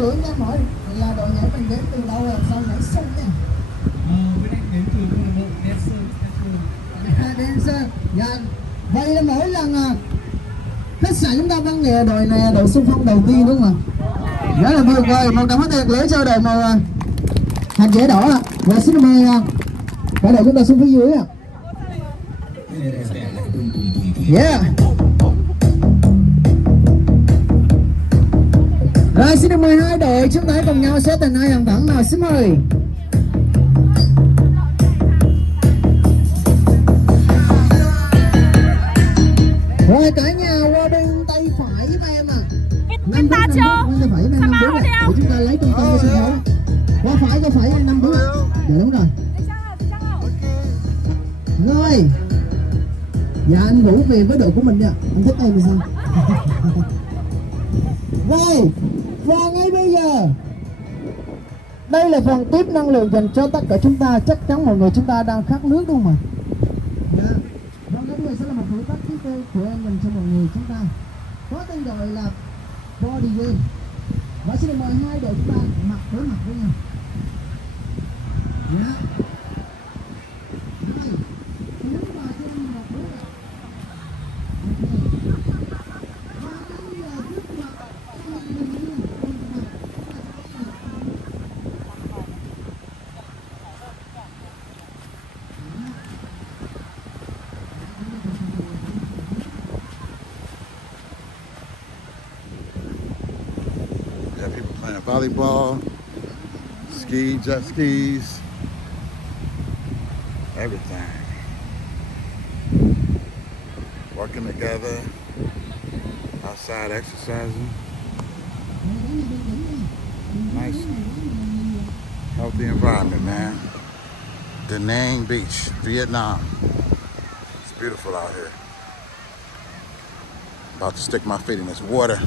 thưởng cho mỗi là đội nhảy mình đến từ đâu làm sao nhảy sung nha. Bên anh đến từ câu lạc bộ Dancer. Dạ. Vậy là mỗi lần khách sạn chúng ta văn nghệ đội này đội xung phong đầu tiên đúng không ạ? Rất là tuyệt vời, một tràng pháo tay lễ cho đội màu hạt dẻ đỏ ạ. Và xin mời cả đội chúng ta xuống phía dưới ạ. Yeah. Rồi xin được mời hai đội chúng ta cùng nhau xếp thành hai hàng thẳng nào, xin mời. Rồi cả nhà qua bên tay phải giúp em à. Năm ta chưa? Tay phải em 5 bước để chúng ta lấy trung tâm của sân khấu. Qua phải em 5 bước. Dạ đúng rồi. Rồi. Dạ anh Vũ về với đội của mình nha. Anh thích em thì sao? Rồi. Và ngay bây giờ đây là phần tiếp năng lượng dành cho tất cả chúng ta. Chắc chắn mọi người chúng ta đang khát nước đúng không ạ? Dạ. Và cái này sẽ là một thử thách thứ tư của em dành cho mọi người chúng ta. Có tên gọi là Body Game. Và xin mời hai đội chúng ta mặt đối mặt với nhau. Dạ. People playing volleyball, ski, jet skis, everything. Working together, outside exercising. Nice, healthy environment, man. Da Nang Beach, Vietnam. It's beautiful out here. About to stick my feet in this water.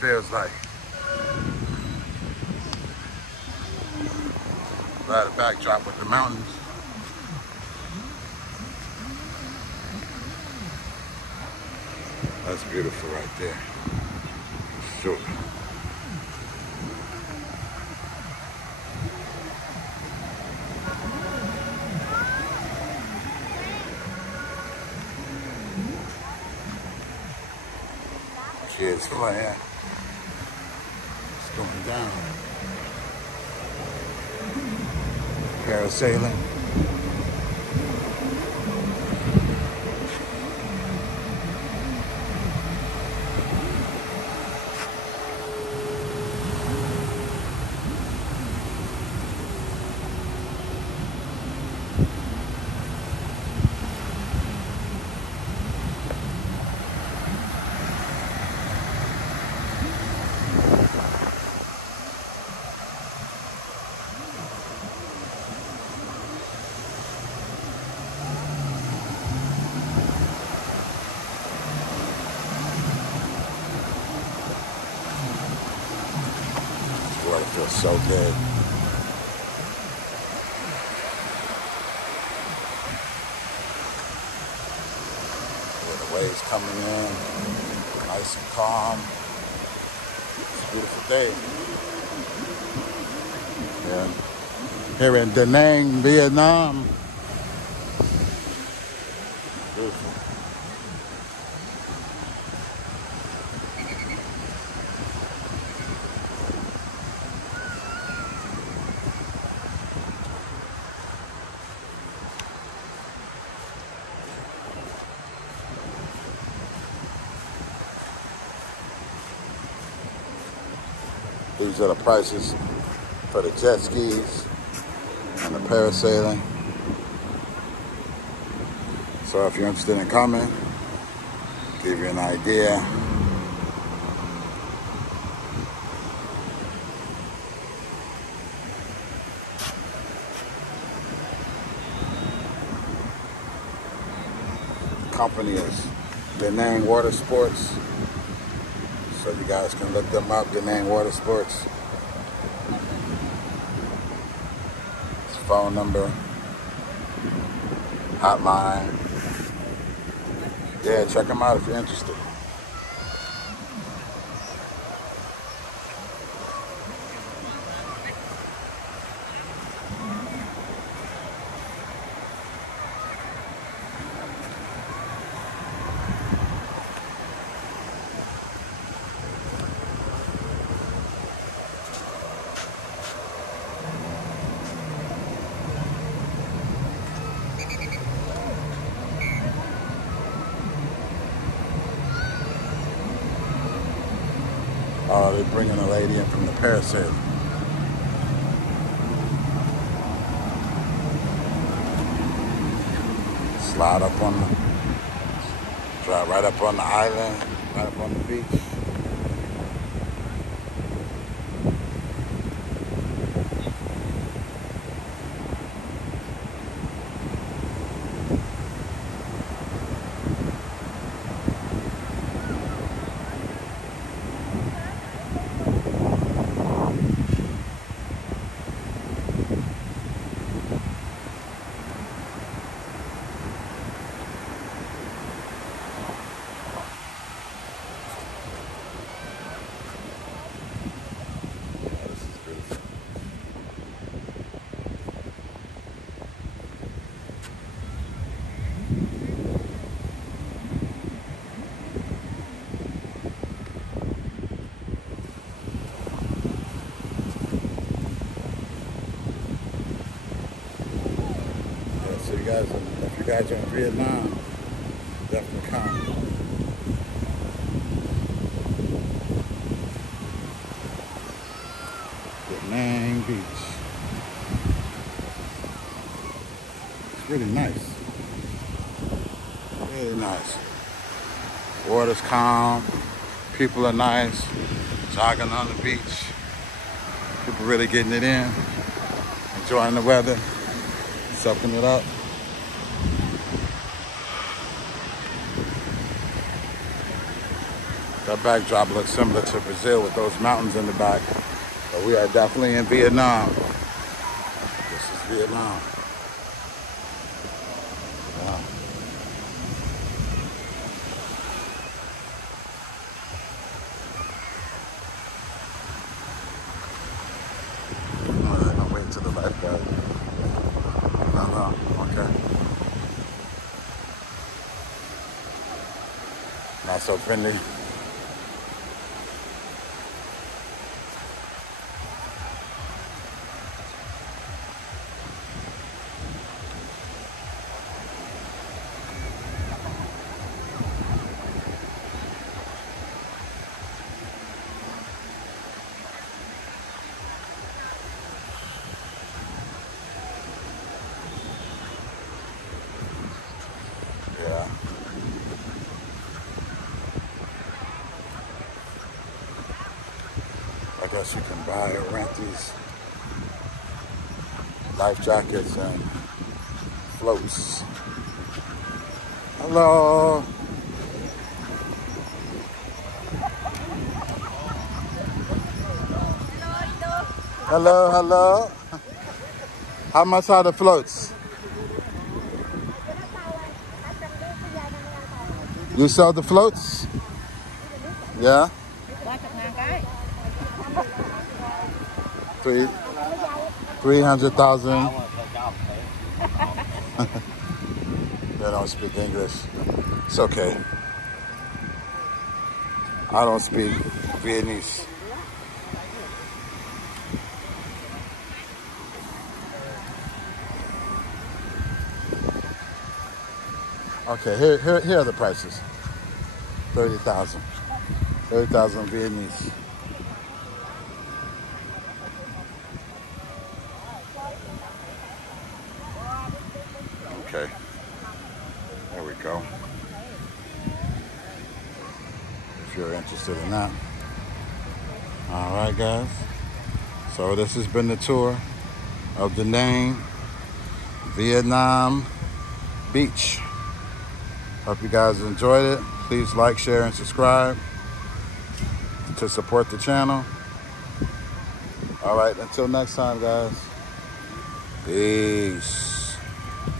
Feels like. Right, a backdrop with the mountains. That's beautiful right there. Sure. Kids playing. Going down. Parasailing. It feels so good. With the waves coming in, nice and calm. It's a beautiful day. Yeah. Here in Da Nang, Vietnam. Beautiful. These are the prices for the jet skis and the parasailing. So if you're interested in coming, give you an idea. The company is Da Nang Water Sports. So you guys can look them up, Da Nang Water Sports. It's phone number, hotline. Yeah, check them out if you're interested. Oh, they're bringing a lady in from the parasail. Slide up on the, drive right up on the island, right up on the beach. So you guys, if you guys are in Vietnam, definitely come. Da Nang Beach. It's really nice. Really nice. Water's calm. People are nice. Jogging on the beach. People really getting it in. Enjoying the weather. Soaking it up. That backdrop looks similar to Brazil with those mountains in the back. But we are definitely in Vietnam. This is Vietnam. Wow. I'm waiting to the lifeguard. No, okay. Not so friendly. Yeah. I guess you can buy or rent these life jackets and floats. Hello. Hello, hello. How much are the floats? You sell the floats? Yeah? 300,000. They don't speak English. It's okay. I don't speak Vietnamese. Okay, here are the prices. 30,000. 30,000 Vietnamese. Okay. There we go. If you're interested in that. All right, guys. So this has been the tour of Da Nang Vietnam Beach. Hope you guys enjoyed it. Please like, share, and subscribe to support the channel. All right, until next time, guys. Peace.